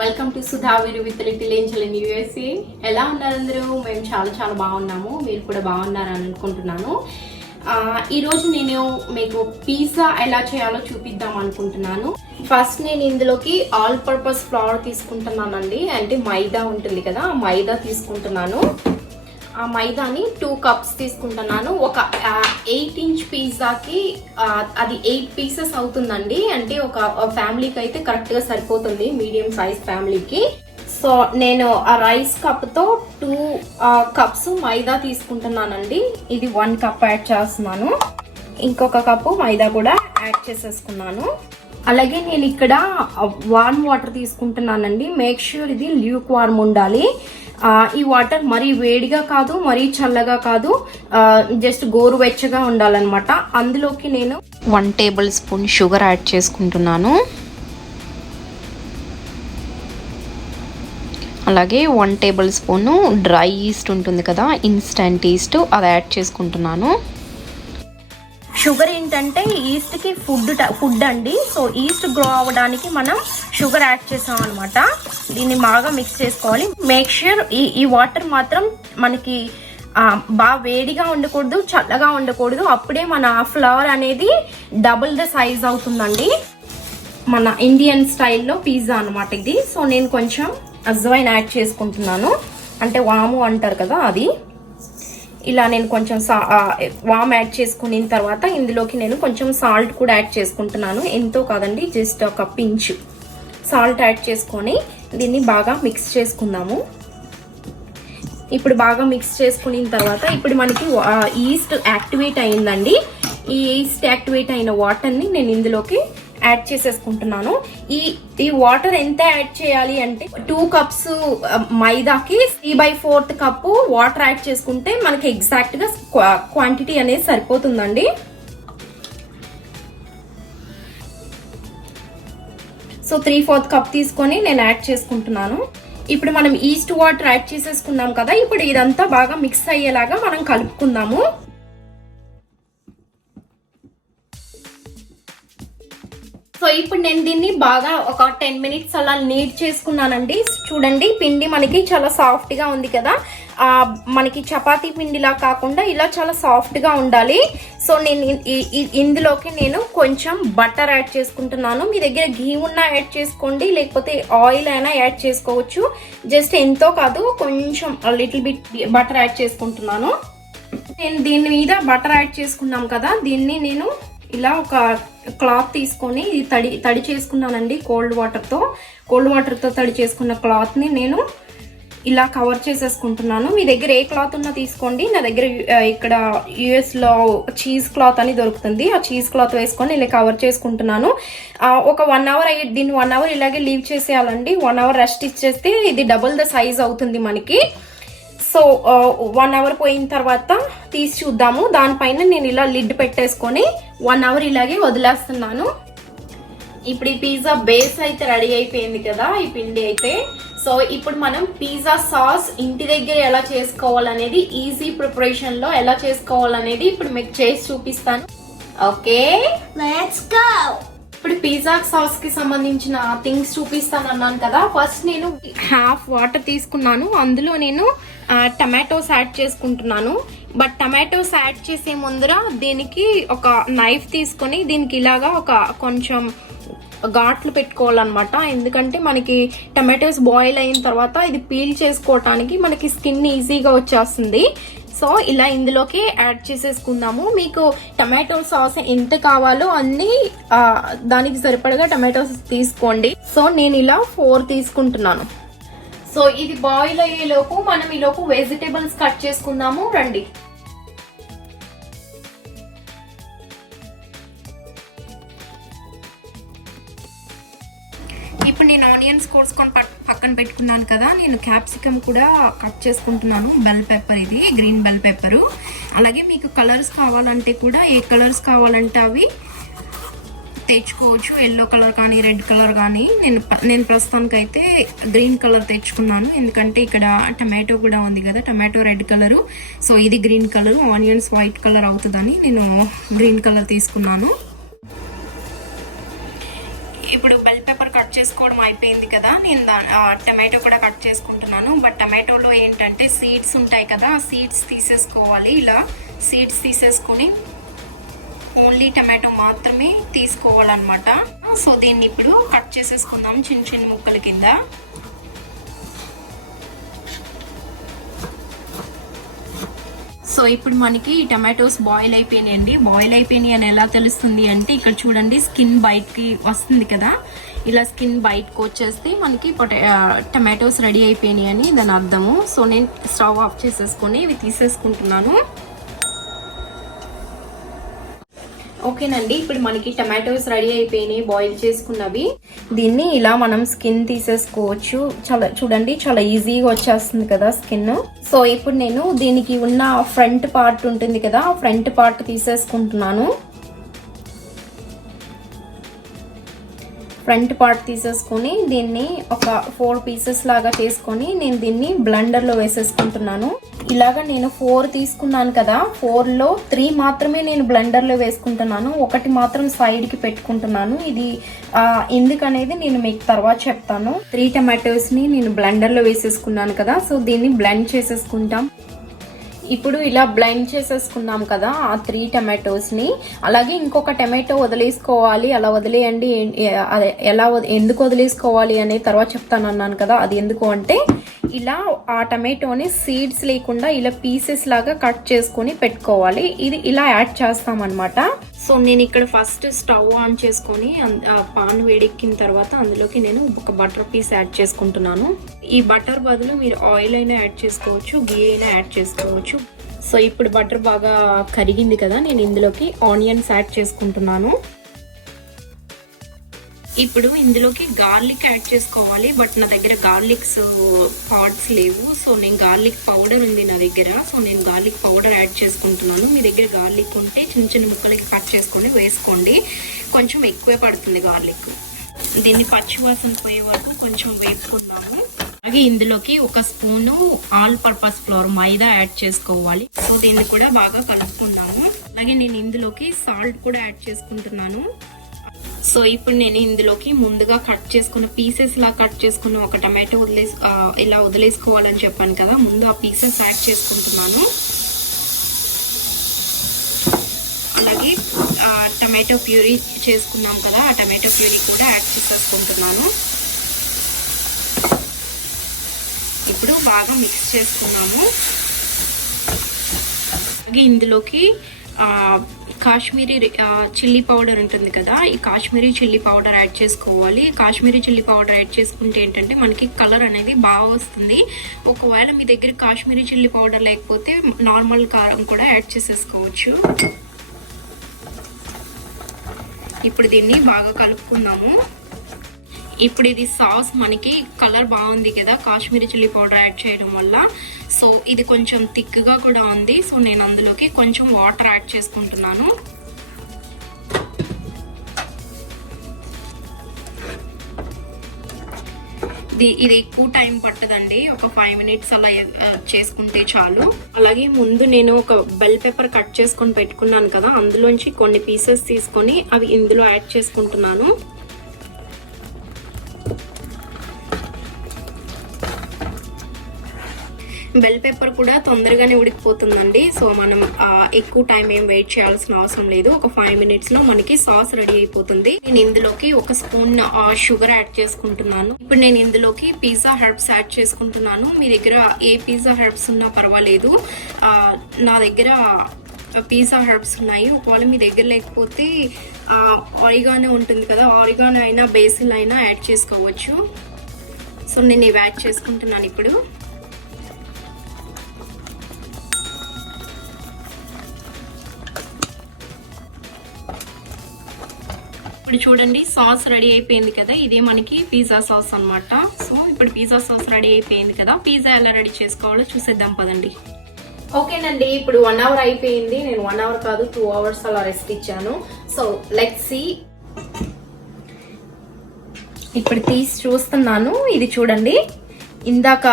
Welcome to Sudha వీరు with little Angel in USA. ఎలా ఉన్నారు అందరూ? మేము చాలా చాలా బాగున్నాము. మీరు కూడా బాగున్నారని అనుకుంటున్నాను. ఈరోజు నేను మీకు పిజ్జా ఎలా చేయాలో చూపిద్దాం అనుకుంటున్నాను. ఫస్ట్ నేను ఇందులోకి ఆల్ పర్పస్ ఫ్లవర్ తీసుకుంటున్నానండి. అంటే మైదా ఉంటుంది కదా, మైదా తీసుకుంటున్నాను. ఆ మైదాని 2 కప్స్ తీసుకుంటున్నాను. ఒక 8 ఇంచ్ పిజ్జాకి అది 8 పీసెస్ అవుతుందండి. అంటే ఒక ఫ్యామిలీకి అయితే కరెక్ట్గా సరిపోతుంది, మీడియం సైజ్ ఫ్యామిలీకి. సో నేను ఆ రైస్ కప్తో 2 కప్స్ మైదా తీసుకుంటున్నానండి. ఇది 1 కప్ యాడ్ చేస్తున్నాను. ఇంకొక కప్పు మైదా కూడా యాడ్ చేసేసుకున్నాను. అలాగే నేను ఇక్కడ వార్మ్ వాటర్ తీసుకుంటున్నానండి. మేక్ ష్యూర్ ఇది ల్యూక్ వార్మ్ ఉండాలి. ఈ వాటర్ మరీ వేడిగా కాదు, మరీ చల్లగా కాదు, జస్ట్ గోరువెచ్చగా ఉండాలన్నమాట. అందులోకి నేను 1 టేబుల్ స్పూన్ షుగర్ యాడ్ చేసుకుంటున్నాను. అలాగే 1 టేబుల్ స్పూను డ్రై ఈస్ట్ ఉంటుంది కదా, ఇన్స్టంట్ ఈస్ట్, అది యాడ్ చేసుకుంటున్నాను. షుగర్ ఏంటంటే ఈస్ట్కి ఫుడ్ అండి. సో ఈస్ట్ గ్రో అవ్వడానికి మనం షుగర్ యాడ్ చేసాం అనమాట. దీన్ని బాగా మిక్స్ చేసుకోవాలి. మేక్ ష్యూర్ ఈ వాటర్ మాత్రం మనకి బాగా వేడిగా ఉండకూడదు, చల్లగా ఉండకూడదు. అప్పుడే మన ఫ్లవర్ అనేది డబుల్ ద సైజ్ అవుతుందండి. మన ఇండియన్ స్టైల్లో పిజ్జా అనమాట ఇది. సో నేను కొంచెం అజ్వైన్ యాడ్ చేసుకుంటున్నాను. అంటే వాము అంటారు కదా, అది. ఇలా నేను కొంచెం వామ్ యాడ్ చేసుకున్న తర్వాత ఇందులోకి నేను కొంచెం సాల్ట్ కూడా యాడ్ చేసుకుంటున్నాను. ఎంతో కాదండి, జస్ట్ ఒక పించ్ సాల్ట్ యాడ్ చేసుకొని దీన్ని బాగా మిక్స్ చేసుకుందాము. ఇప్పుడు బాగా మిక్స్ చేసుకున్న తర్వాత ఇప్పుడు మనకి ఈస్ట్ యాక్టివేట్ అయిందండి. ఈ ఈస్ట్ యాక్టివేట్ అయిన వాటర్ని నేను ఇందులోకి యాడ్ చేసేసుకుంటున్నాను. ఈ వాటర్ ఎంత యాడ్ చేయాలి అంటే 2 కప్స్ మైదాకి 3/4 కప్పు వాటర్ యాడ్ చేసుకుంటే మనకి ఎగ్జాక్ట్ గా క్వాంటిటీ అనేది సరిపోతుందండి. సో 3/4 కప్ తీసుకొని నేను యాడ్ చేసుకుంటున్నాను. ఇప్పుడు మనం ఈస్ట్ వాటర్ యాడ్ చేసేసుకున్నాం కదా, ఇప్పుడు ఇదంతా బాగా మిక్స్ అయ్యేలాగా మనం కలుపుకుందాము. సో ఇప్పుడు నేను దీన్ని బాగా ఒక 10 మినిట్స్ అలా నీట్ చేసుకున్నానండి. చూడండి, పిండి మనకి చాలా సాఫ్ట్ గా ఉంది కదా. మనకి చపాతీ పిండిలా కాకుండా ఇలా చాలా సాఫ్ట్ గా ఉండాలి. సో నేను ఇందులోకి నేను కొంచెం బటర్ యాడ్ చేసుకుంటున్నాను. మీ దగ్గర ఘీ ఉన్నా యాడ్ చేసుకోండి, లేకపోతే ఆయిల్ అయినా యాడ్ చేసుకోవచ్చు. జస్ట్ ఎంతో కాదు, కొంచెం లిటిల్ బిట్ బటర్ యాడ్ చేసుకుంటున్నాను. నేను దీని మీద బటర్ యాడ్ చేసుకున్నాం కదా, దీన్ని నేను ఇలా ఒక క్లాత్ తీసుకొని తడి చేసుకున్నానండి. కోల్డ్ వాటర్తో తడి చేసుకున్న క్లాత్ని నేను ఇలా కవర్ చేసేసుకుంటున్నాను. మీ దగ్గర ఏ క్లాత్ ఉన్నా తీసుకోండి. నా దగ్గర ఇక్కడ యుఎస్లో చీజ్ క్లాత్ అని దొరుకుతుంది. ఆ చీజ్ క్లాత్ వేసుకొని ఇలా కవర్ చేసుకుంటున్నాను. ఒక 1 అవర్ దీన్ని 1 అవర్ ఇలాగే లీవ్ చేసేయాలండి. 1 అవర్ రెస్ట్ ఇచ్చేస్తే ఇది డబుల్ ద సైజ్ అవుతుంది మనకి. సో 1 అవర్ పోయిన తర్వాత తీసి చూద్దాము. దానిపైన నేను ఇలా లిడ్ పెట్టేసుకొని 1 అవర్ ఇలాగే వదిలేస్తున్నాను. ఇప్పుడు ఈ పిజ్జా బేస్ అయితే రెడీ అయిపోయింది కదా, ఈ పిండి అయితే. సో ఇప్పుడు మనం పిజ్జా సాస్ ఇంటి దగ్గర ఎలా చేసుకోవాలనేది, ఈజీ ప్రిపరేషన్ లో ఎలా చేసుకోవాలనేది ఇప్పుడు మీకు చేసి చూపిస్తాను. Okay, let's go. ఇప్పుడు పిజ్జా సాస్ కి సంబంధించిన థింగ్స్ చూపిస్తాను అన్నాను కదా. ఫస్ట్ నేను హాఫ్ వాటర్ తీసుకున్నాను. అందులో నేను టమాటోస్ యాడ్ చేసుకుంటున్నాను. బట్ టమాటోస్ యాడ్ చేసే ముందర దీనికి ఒక నైఫ్ తీసుకొని దీనికి ఇలాగా ఒక కొంచెం ఘాట్లు పెట్టుకోవాలన్నమాట. ఎందుకంటే మనకి టమాటోస్ బాయిల్ అయిన తర్వాత ఇది పీల్ చేసుకోవటానికి మనకి స్కిన్ ఈజీగా వచ్చేస్తుంది. సో ఇలా ఇందులోకి యాడ్ చేసేసుకుందాము. మీకు టమాటో సాస్ ఎంత కావాలో అన్ని దానికి సరిపడగా టమాటోస్ తీసుకోండి. సో నేను ఇలా 4 తీసుకుంటున్నాను. సో ఇది బాయిల్ అయ్యేలోపు మనం ఈలోపు వెజిటేబుల్స్ కట్ చేసుకుందాము రండి. ఇప్పుడు నేను ఆనియన్స్ కోసుకొని పక్కన పెట్టుకున్నాను కదా, నేను క్యాప్సికమ్ కూడా కట్ చేసుకుంటున్నాను. బెల్ పెప్పర్, ఇది గ్రీన్ బెల్ పెప్పరు. అలాగే మీకు కలర్స్ కావాలంటే కూడా ఏ కలర్స్ కావాలంటే అవి తెచ్చుకోవచ్చు. ఎల్లో కలర్ కానీ రెడ్ కలర్ కానీ. నేను ప్రస్తుతానికైతే గ్రీన్ కలర్ తెచ్చుకున్నాను. ఎందుకంటే ఇక్కడ టమాటో కూడా ఉంది కదా, టమాటో రెడ్ కలరు. సో ఇది green colour, onions white colour అవుతుందని నేను గ్రీన్ కలర్ తీసుకున్నాను. ఇప్పుడు బెల్ పెప్పర్ కట్ కట్ చేసుకోవడం అయిపోయింది కదా, నేను టమాటో కూడా కట్ చేసుకుంటున్నాను. బట్ టమాటోలో ఏంటంటే సీడ్స్ ఉంటాయి కదా, ఆ సీడ్స్ తీసేసుకోవాలి. ఇలా సీడ్స్ తీసేసుకొని ఓన్లీ టమాటో మాత్రమే తీసుకోవాలన్నమాట. సో దీన్ని ఇప్పుడు కట్ చేసేసుకుందాం చిన్న చిన్న ముక్కల కింద. సో ఇప్పుడు మనకి టమాటోస్ బాయిల్ అయిపోయినాయండి. బాయిల్ అయిపోయినాయి అని ఎలా తెలుస్తుంది అంటే ఇక్కడ చూడండి, స్కిన్ బయటకి వస్తుంది కదా, ఇలా స్కిన్ బయటకు వచ్చేస్తే మనకి టమాటోస్ రెడీ అయిపోయినాయి అని దాని అర్థము. సో నేను స్టవ్ ఆఫ్ చేసేసుకొని ఇవి తీసేసుకుంటున్నాను. ఓకేనండి, ఇప్పుడు మనకి టమాటోస్ రెడీ అయిపోయినాయి బాయిల్ చేసుకున్నవి. దీన్ని ఇలా మనం స్కిన్ తీసేసుకోవచ్చు. చూడండి చాలా ఈజీగా వచ్చేస్తుంది కదా స్కిన్. సో ఇప్పుడు నేను దీనికి ఉన్న ఫ్రంట్ పార్ట్ ఉంటుంది కదా, ఫ్రంట్ పార్ట్ తీసేసుకుంటున్నాను. ఫ్రంట్ పార్ట్ తీసేసుకొని దీన్ని ఒక 4 పీసెస్ లాగా చేసుకొని నేను దీన్ని బ్లెండర్లో వేసేసుకుంటున్నాను. ఇలాగా నేను 4 తీసుకున్నాను కదా, 4లో 3 మాత్రమే నేను బ్లెండర్లో వేసుకుంటున్నాను, 1 మాత్రం సైడ్కి పెట్టుకుంటున్నాను. ఇది ఎందుకనేది నేను మీకు తర్వాత చెప్తాను. 3 టమాటోస్ని నేను బ్లెండర్లో వేసేసుకున్నాను కదా, సో దీన్ని బ్లెండ్ చేసేసుకుంటాం. ఇప్పుడు ఇలా బ్లెండ్ చేసేసుకున్నాం కదా ఆ 3 టమాటోస్ని. అలాగే ఇంకొక టమాటో వదిలేసుకోవాలి. అలా వదిలేయండి, అదే ఎందుకు వదిలేసుకోవాలి అనే తర్వాత చెప్తాను అన్నాను కదా, అది ఎందుకు అంటే ఇలా ఆ టమాటోని సీడ్స్ లేకుండా ఇలా పీసెస్ లాగా కట్ చేసుకొని పెట్టుకోవాలి. ఇది ఇలా యాడ్ చేస్తాం అన్నమాట. సో నేను ఇక్కడ ఫస్ట్ స్టవ్ ఆన్ చేసుకొని పాన్ వేడెక్కిన తర్వాత అందులోకి నేను ఒక బటర్ పీస్ యాడ్ చేసుకుంటున్నాను. ఈ బటర్ బదులు మీరు ఆయిల్ అయినా యాడ్ చేసుకోవచ్చు, గీ అయినా యాడ్ చేసుకోవచ్చు. సో ఇప్పుడు బటర్ బాగా కరిగింది కదా, నేను ఇందులోకి ఆనియన్స్ యాడ్ చేసుకుంటున్నాను. ఇప్పుడు ఇందులోకి గార్లిక్ యాడ్ చేసుకోవాలి. బట్ నా దగ్గర గార్లిక్స్ పాడ్స్ లేవు, సో నేను గార్లిక్ పౌడర్ ఉంది నా దగ్గర. సో నేను గార్లిక్ పౌడర్ యాడ్ చేసుకుంటున్నాను. మీ దగ్గర గార్లిక్ ఉంటే చిన్న చిన్న ముక్కలకి కట్ చేసుకొని వేసుకోండి, కొంచెం ఎక్కువే పడుతుంది గార్లిక్. దీన్ని పచ్చివాసన పోయే వరకు కొంచెం వేపుకున్నాము. అలాగే ఇందులోకి 1 స్పూను ఆల్ పర్పస్ ఫ్లోర్ మైదా యాడ్ చేసుకోవాలి. సో దీన్ని కూడా బాగా కలుపుకున్నాము. అలాగే నేను ఇందులోకి సాల్ట్ కూడా యాడ్ చేసుకుంటున్నాను. సో ఇప్పుడు నేను ఇందులోకి ముందుగా కట్ చేసుకున్న పీసెస్ లా కట్ చేసుకున్న ఒక టమాటో ఇలా వదిలేసుకోవాలని చెప్పాను కదా, ముందు ఆ పీసెస్ యాడ్ చేసుకుంటున్నాను. అలాగే టమాటో ప్యూరీ చేసుకున్నాం కదా, ఆ టమాటో ప్యూరీ కూడా యాడ్ చేసేసుకుంటున్నాను. ఇప్పుడు బాగా మిక్స్ చేసుకున్నాము. అలాగే ఇందులోకి కాశ్మీరీ చిల్లీ పౌడర్ ఉంటుంది కదా, ఈ కాశ్మీరీ చిల్లీ పౌడర్ యాడ్ చేసుకోవాలి. కాశ్మీరీ చిల్లీ పౌడర్ యాడ్ చేసుకుంటే ఏంటంటే మనకి కలర్ అనేది బాగా వస్తుంది. ఒకవేళ మీ దగ్గర కాశ్మీరీ చిల్లీ పౌడర్ లేకపోతే నార్మల్ కారం కూడా యాడ్ చేసేసుకోవచ్చు. ఇప్పుడు దీన్ని బాగా కలుపుకుందాము. ఇప్పుడు ఇది సాస్ మనకి కలర్ బాగుంది కదా కాశ్మీరీ చిల్లీ పౌడర్ యాడ్ చేయడం వల్ల. సో ఇది కొంచెం థిక్గా కూడా ఉంది. సో నేను అందులోకి కొంచెం వాటర్ యాడ్ చేసుకుంటున్నాను. ఇది ఎక్కువ టైం పట్టదండి, ఒక 5 మినిట్స్ అలా చేసుకుంటే చాలు. అలాగే ముందు నేను ఒక బెల్ పెప్పర్ కట్ చేసుకొని పెట్టుకున్నాను కదా, అందులోంచి కొన్ని పీసెస్ తీసుకొని అవి ఇందులో యాడ్ చేసుకుంటున్నాను. బెల్ పెప్పర్ కూడా తొందరగానే ఉడికిపోతుందండి. సో మనం ఎక్కువ టైం ఏం వెయిట్ చేయాల్సిన అవసరం లేదు, ఒక 5 మినిట్స్ లో మనకి సాస్ రెడీ అయిపోతుంది. నేను ఇందులోకి 1 స్పూన్ షుగర్ యాడ్ చేసుకుంటున్నాను. ఇప్పుడు నేను ఇందులోకి పిజ్జా హెర్బ్స్ యాడ్ చేసుకుంటున్నాను. మీ దగ్గర ఏ పిజ్జా హెర్బ్స్ ఉన్నా పర్వాలేదు, నా దగ్గర పిజ్జా హెర్బ్స్ ఉన్నాయి. ఒకవేళ మీ దగ్గర లేకపోతే ఆరిగానో ఉంటుంది కదా, ఆరిగానో అయినా బేసిల్ అయినా యాడ్ చేసుకోవచ్చు. సో నేను ఇవి యాడ్ చేసుకుంటున్నాను. ఇప్పుడు చూడండి సాస్ రెడీ అయిపోయింది కదా, ఇదే మనకి పిజ్జా సాస్ అన్నమాట. సో ఇప్పుడు పిజ్జా సాస్ రెడీ అయిపోయింది కదా, పిజ్జా ఎలా రెడీ చేసుకోవాలో చూసేద్దాం పదండి. ఓకేనండి, ఇప్పుడు 1 అవర్ అయిపోయింది. నేను 1 అవర్ కాదు 2 అవర్స్ అలా రెస్ట్ ఇచ్చాను. So let's see. ఇప్పుడు తీసి చూస్తున్నాను. ఇది చూడండి, ఇందాక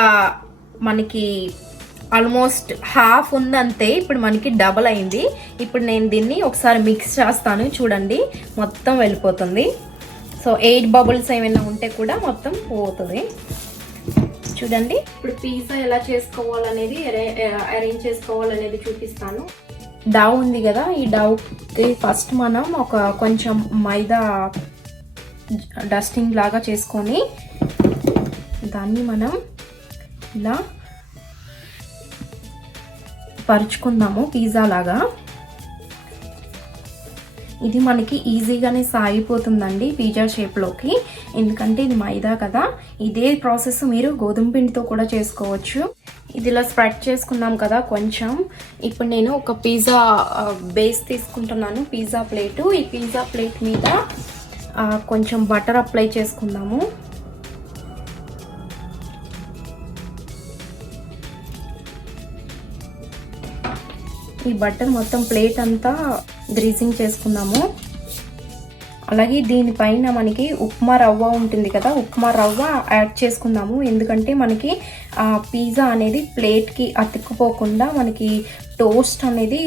మనకి ఆల్మోస్ట్ హాఫ్ ఉందంతే, ఇప్పుడు మనకి డబల్ అయింది. ఇప్పుడు నేను దీన్ని ఒకసారి మిక్స్ చేస్తాను. చూడండి మొత్తం వెళ్ళిపోతుంది. సో ఎయిర్ బబుల్స్ ఏమైనా ఉంటే కూడా మొత్తం పోతుంది. చూడండి ఇప్పుడు పిజ్జా ఎలా చేసుకోవాలనేది అరేంజ్ చేసుకోవాలనేది చూపిస్తాను. డవ్ ఉంది కదా, ఈ డవ్కి ఫస్ట్ మనం ఒక కొంచెం మైదా డస్టింగ్ లాగా చేసుకొని దాన్ని మనం ఇలా పరుచుకుందాము పిజ్జా లాగా. ఇది మనకి ఈజీగానే సాగిపోతుందండి పిజ్జా షేప్లోకి, ఎందుకంటే ఇది మైదా కదా. ఇదే ప్రాసెస్ మీరు గోధుమ పిండితో కూడా చేసుకోవచ్చు. ఇది ఇలా స్ప్రెడ్ చేసుకున్నాం కదా కొంచెం. ఇప్పుడు నేను ఒక పిజ్జా బేస్ తీసుకుంటున్నాను, పిజ్జా ప్లేటు. ఈ పిజ్జా ప్లేట్ మీద కొంచెం బటర్ అప్లై చేసుకుందాము. ఈ బటర్ మొత్తం ప్లేట్ అంతా గ్రీజింగ్ చేసుకుందాము. అలాగే దీనిపైన మనకి ఉప్మా రవ్వ ఉంటుంది కదా, ఉప్మా రవ్వ యాడ్ చేసుకుందాము. ఎందుకంటే మనకి పిజ్జా అనేది ప్లేట్కి అతుక్కుపోకుండా మనకి టోస్ట్ అనేది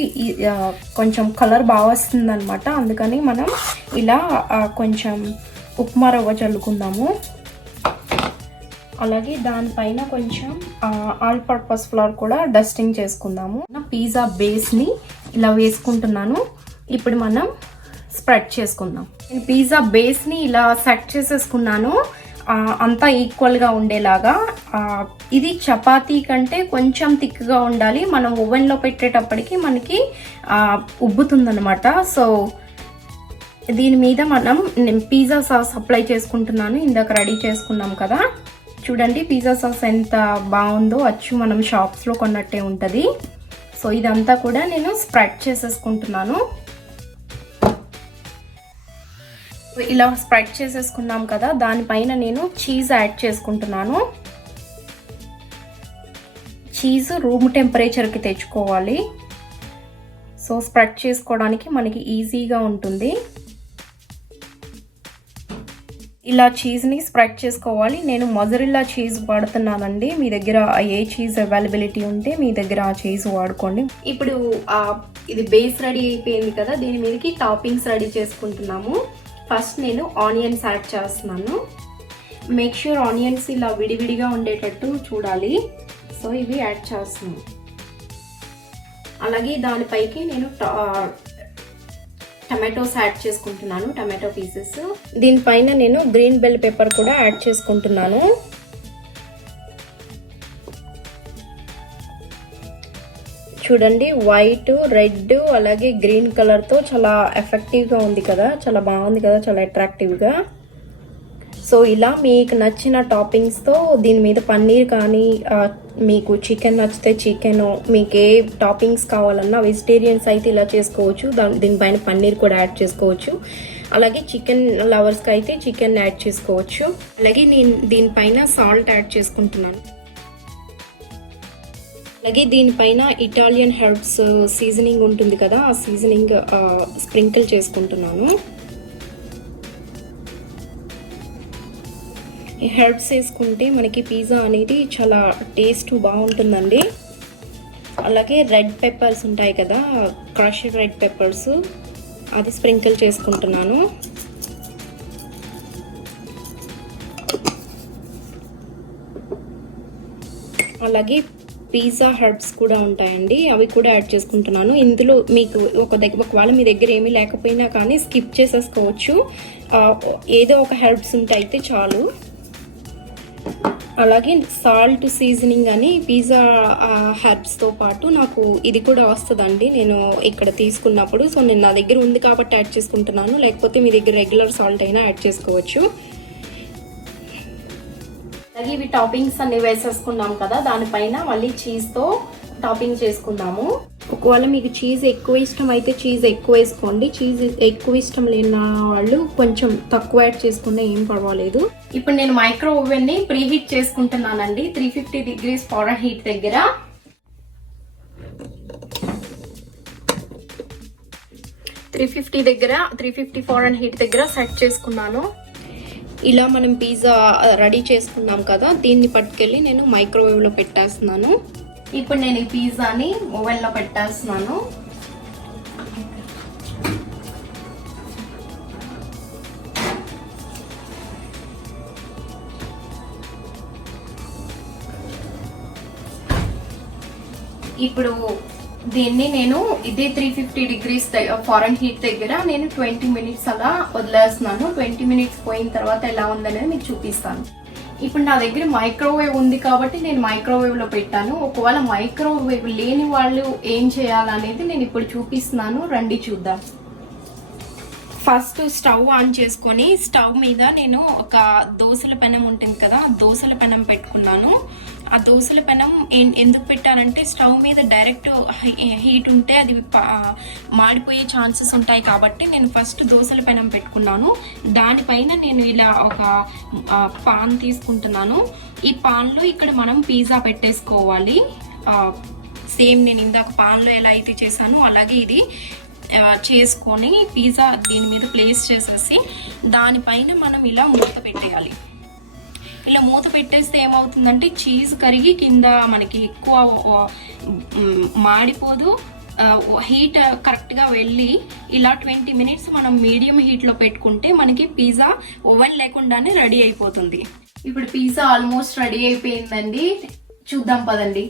కొంచెం కలర్ బాగా వస్తుంది అనమాట. అందుకని మనం ఇలా కొంచెం ఉప్మా రవ్వ చల్లుకుందాము. అలాగే దానిపైన కొంచెం ఆల్ పర్పస్ ఫ్లవర్ కూడా డస్టింగ్ చేసుకుందాము. పిజ్జా బేస్ని ఇలా వేసుకుంటున్నాను. ఇప్పుడు మనం స్ప్రెడ్ చేసుకుందాం. నేను పిజ్జా బేస్ని ఇలా సెట్ చేసేసుకున్నాను, అంతా ఈక్వల్గా ఉండేలాగా. ఇది చపాతీ కంటే కొంచెం థిక్గా ఉండాలి. మనం ఓవెన్లో పెట్టేటప్పటికి మనకి ఉబ్బుతుందన్నమాట. సో దీని మీద నేను పిజ్జా సాస్ అప్లై చేసుకుంటున్నాను. ఇందాక రెడీ చేసుకున్నాం కదా, చూడండి పిజ్జా సాస్ ఎంత బాగుందో, అచ్చు మనం షాప్స్లో కొన్నట్టే ఉంటుంది. సో ఇదంతా కూడా నేను స్ప్రెడ్ చేసేసుకుంటున్నాను. ఇలా స్ప్రెడ్ చేసేసుకున్నాం కదా, దానిపైన నేను చీజ్ యాడ్ చేసుకుంటున్నాను. చీజ్ రూమ్ టెంపరేచర్కి తెచ్చుకోవాలి. సో స్ప్రెడ్ చేసుకోవడానికి మనకి ఈజీగా ఉంటుంది. ఇలా చీజ్ని స్ప్రెడ్ చేసుకోవాలి. నేను మొజరెల్లా చీజ్ వాడుతున్నానండి. మీ దగ్గర ఏ చీజ్ అవైలబిలిటీ ఉంటే మీ దగ్గర ఆ చీజ్ వాడుకోండి. ఇప్పుడు ఇది బేస్ రెడీ అయిపోయింది కదా, దీని మీదకి టాపింగ్స్ రెడీ చేసుకుంటున్నాము. ఫస్ట్ నేను ఆనియన్స్ యాడ్ చేస్తున్నాను. మేక్ ష్యూర్ ఆనియన్స్ ఇలా విడివిడిగా ఉండేటట్టు చూడాలి. సో ఇవి యాడ్ చేస్తున్నాను. అలాగే దానిపైకి నేను టమాటోస్ యాడ్ చేసుకుంటున్నాను, టమాటో పీసెస్. దీనిపైన నేను గ్రీన్ బెల్ పెప్పర్ కూడా యాడ్ చేసుకుంటున్నాను. చూడండి వైట్, రెడ్ అలాగే గ్రీన్ కలర్తో చాలా ఎఫెక్టివ్గా ఉంది కదా, చాలా బాగుంది కదా, చాలా అట్రాక్టివ్గా. సో ఇలా మీకు నచ్చిన టాపింగ్స్తో దీని మీద పన్నీర్ కానీ, మీకు చికెన్ నచ్చితే చికెన్, మీకు ఏ టాపింగ్స్ కావాలన్నా వెజిటేరియన్స్ అయితే ఇలా చేసుకోవచ్చు. దీనిపైన పన్నీర్ కూడా యాడ్ చేసుకోవచ్చు. అలాగే చికెన్ లవర్స్కి అయితే చికెన్ యాడ్ చేసుకోవచ్చు. అలాగే నేను దీనిపైన సాల్ట్ యాడ్ చేసుకుంటున్నాను. అలాగే దీనిపైన ఇటాలియన్ హెర్బ్స్ సీజనింగ్ ఉంటుంది కదా, ఆ సీజనింగ్ స్ప్రింకిల్ చేసుకుంటున్నాను. ఈ హెర్బ్స్ వేసుకుంటే మనకి పిజ్జా అనేది చాలా టేస్ట్ బాగుంటుందండి. అలాగే రెడ్ పెప్పర్స్ ఉంటాయి కదా, క్రష్డ్ రెడ్ పెప్పర్స్, అది స్ప్రింకిల్ చేసుకుంటున్నాను. అలాగే పిజ్జా హెర్బ్స్ కూడా ఉంటాయండి, అవి కూడా యాడ్ చేసుకుంటున్నాను. ఇందులో మీకు ఒకవేళ మీ దగ్గర ఏమీ లేకపోయినా కానీ స్కిప్ చేసేసుకోవచ్చు. ఏదో ఒక హెర్బ్స్ ఉంటే అయితే చాలు. అలాగే సాల్ట్ సీజనింగ్ అని పిజ్జా హెర్బ్స్తో పాటు నాకు ఇది కూడా వస్తుందండి నేను ఇక్కడ తీసుకున్నప్పుడు. సో నేను నా దగ్గర ఉంది కాబట్టి యాడ్ చేసుకుంటున్నాను, లేకపోతే మీ దగ్గర రెగ్యులర్ సాల్ట్ అయినా యాడ్ చేసుకోవచ్చు. అలాగే ఇవి టాపింగ్స్ అన్ని వేసేసుకున్నాం కదా, దానిపైన మళ్ళీ చీజ్తో టాపింగ్ చేసుకుందాము. ఒకవేళ మీకు చీజ్ ఎక్కువ ఇష్టం అయితే చీజ్ ఎక్కువ వేసుకోండి. చీజ్ ఎక్కువ ఇష్టం లేని వాళ్ళు కొంచెం తక్కువ యాడ్ చేసుకున్నా ఏం పర్వాలేదు. ఇప్పుడు నేను మైక్రో ఓవెన్ని ప్రీహీట్ చేసుకుంటున్నానండి 350 degrees ఫారెన్హీట్ దగ్గర. త్రీ ఫిఫ్టీ ఫారెన్హీట్ దగ్గర సెట్ చేసుకున్నాను. ఇలా మనం పిజ్జా రెడీ చేసుకున్నాం కదా, దీన్ని పట్టుకెళ్ళి నేను మైక్రోవేవ్లో పెట్టేస్తున్నాను. ఇప్పుడు నేను ఈ పిజ్జాని ఓవెన్లో పెట్టేస్తున్నాను. ఇప్పుడు దీన్ని నేను ఇదే 350 డిగ్రీస్ ఫారెన్ హీట్ దగ్గర నేను 20 మినిట్స్ అలా వదిలేస్తున్నాను. 20 మినిట్స్ పోయిన తర్వాత ఎలా ఉందనేది మీకు చూపిస్తాను. ఇప్పుడు నా దగ్గర మైక్రోవేవ్ ఉంది కాబట్టి నేను మైక్రోవేవ్లో పెట్టాను. ఒకవేళ మైక్రోవేవ్ లేని వాళ్ళు ఏం చేయాలనేది నేను ఇప్పుడు చూపిస్తున్నాను, రండి చూద్దాం. ఫస్ట్ స్టవ్ ఆన్ చేసుకొని స్టవ్ మీద నేను ఒక దోసల పెనం ఉంటుంది కదా, ఆ దోసల పెనం పెట్టుకున్నాను. ఆ దోసల పెనం ఎందుకు పెట్టానంటే స్టవ్ మీద డైరెక్ట్ హీట్ ఉంటే అది మాడిపోయే ఛాన్సెస్ ఉంటాయి కాబట్టి నేను ఫస్ట్ దోసల పెనం పెట్టుకున్నాను. దానిపైన నేను ఇలా ఒక పాన్ తీసుకుంటున్నాను. ఈ పాన్లో ఇక్కడ మనం పిజ్జా పెట్టేసుకోవాలి. సేమ్ నేను ఇందాక పాన్లో ఎలా అయితే చేశానో అలాగే ఇది చేసుకొని పిజ్జా దీని మీద ప్లేస్ చేసేసి దానిపైన మనం ఇలా మూత పెట్టేయాలి. ఇలా మూత పెట్టేస్తే ఏమవుతుందంటే చీజ్ కరిగి కింద మనకి ఎక్కువ మాడిపోదు, హీట్ కరెక్ట్గా వెళ్ళి ఇలా 20 మినిట్స్ మనం మీడియం హీట్లో పెట్టుకుంటే మనకి పిజ్జా ఓవెన్ లేకుండానే రెడీ అయిపోతుంది. ఇప్పుడు పిజ్జా ఆల్మోస్ట్ రెడీ అయిపోయిందండి, చూద్దాం పదండి.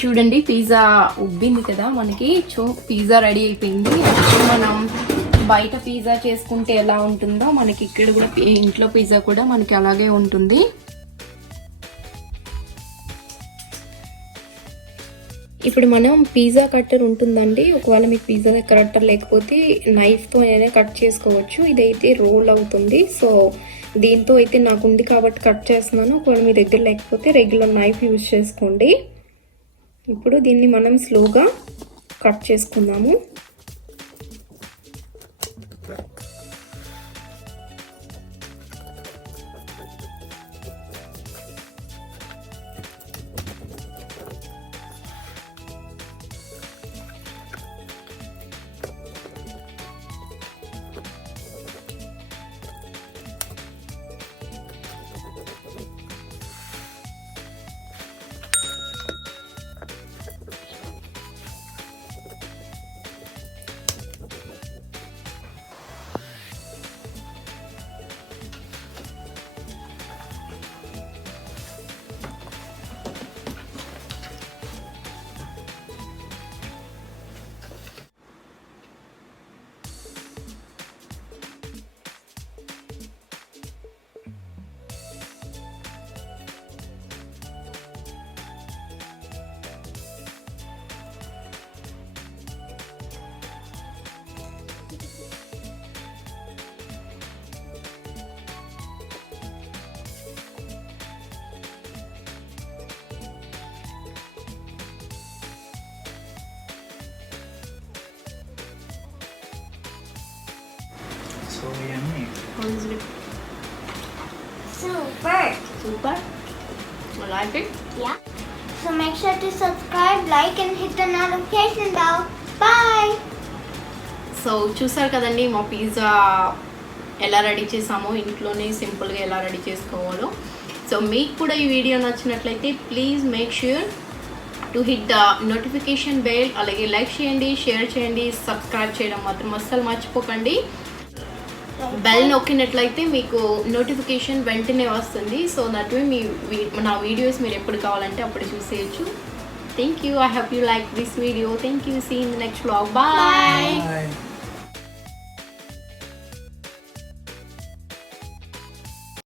చూడండి పిజ్జా ఉబ్బింది కదా మనకి. సో పిజ్జా రెడీ అయిపోయింది. మనం బయట పిజ్జా చేసుకుంటే ఎలా ఉంటుందో మనకి ఇక్కడ కూడా ఇంట్లో పిజ్జా కూడా మనకి అలాగే ఉంటుంది. ఇప్పుడు మనం పిజ్జా కట్టర్ ఉంటుందండి. ఒకవేళ మీకు పిజ్జా కట్టర్ లేకపోతే నైఫ్తో అయినా కట్ చేసుకోవచ్చు. ఇదైతే రోల్ అవుతుంది. సో దీంతో అయితే నాకు ఉంది కాబట్టి కట్ చేస్తున్నాను. ఒకవేళ మీ దగ్గర లేకపోతే రెగ్యులర్ నైఫ్ యూజ్ చేసుకోండి. ఇప్పుడు దీన్ని మనం స్లోగా కట్ చేసుకుందాము. So yummy. Super. Super. You like it? Yeah. So make sure to subscribe, like and hit the notification bell. Bye. So చూసారు కదండి మా పిజ్జా ఎలా రెడీ చేసామో, ఇంట్లోనే సింపుల్గా ఎలా రెడీ చేసుకోవాలో. సో మీకు కూడా ఈ వీడియో నచ్చినట్లయితే please make sure to hit the notification bell. అలాగే లైక్ చేయండి, షేర్ చేయండి, సబ్స్క్రైబ్ చేయడం మాత్రం అస్సలు మర్చిపోకండి. బెల్ నొక్కినట్లయితే మీకు నోటిఫికేషన్ వెంటనే వస్తుంది. సో దట్ వే నా వీడియోస్ మీరు ఎప్పుడు కావాలంటే అప్పుడు చూసేయచ్చు. Thank you. I hope you like this video. Thank you. See in the next vlog. Bye. Bye.